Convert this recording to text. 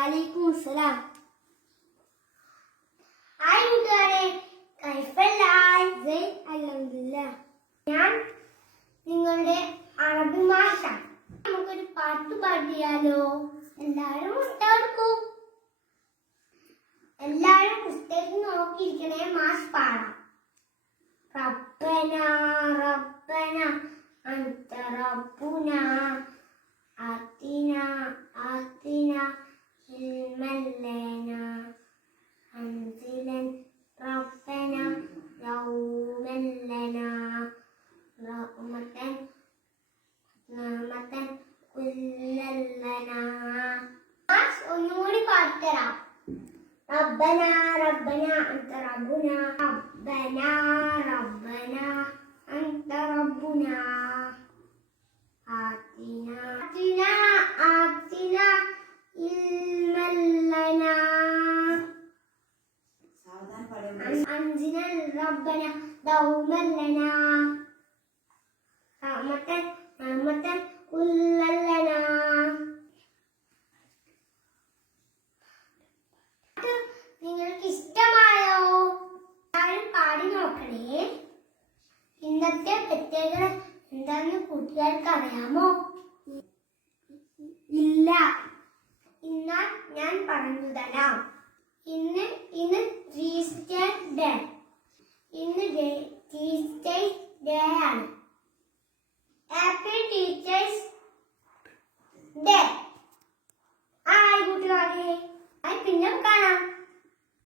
वालेकुम सलाम। ഹായ് കൂട്ടുകാരെ, കൈഫല്ലായ് അൽഹംദുലില്ലാഹ്. ഞാൻ നിങ്ങളുടെ അറബി മാഷ. നമുക്കൊരു പാട്ട് പാടിയാലോ? എല്ലാവരും മുട്ടോടുക്കും. എല്ലാവരും പുസ്തകം നോക്കിയിരിക്കണേ, മാഷ് പാടാം. റബ്ബന റബ്ബന അൻത റബ്ബുന ആതിന ആതിന ഇൽമൻ ലനാ അൻസിലൻ റബ്ബന യൗമൻ ലനാ റഹ്മതൻ കുല്ലൻ ലനാ. മാഷ് ഒന്നുകൂടി പാടിത്തരാം. റബ്ബന റബ്ബന അൻത റബ്ബുന റബ്ബന റബ്ബന അൻത റബ്ബുന ആതിന ആതിന ആതിന ഇൽമൻ ലനാ അൻസിലൻ റബ്ബന ദൗമൻ ലനാ റഹ്മതൻ കുല്ലൻ ലനാ. നിങ്ങൾക്ക് ഇഷ്ടമായോ? എല്ലാവരും പാടി നോക്കണേ. ഇന്നത്തെ പ്രത്യേകത എന്താണെന്ന് കൂട്ടുകാർക്ക് അറിയാമോ? ഇല്ല, എന്നാൽ ഞാൻ പറഞ്ഞു തരാം. ഇന്ന് ഈസ്റ്റർ ഡേ.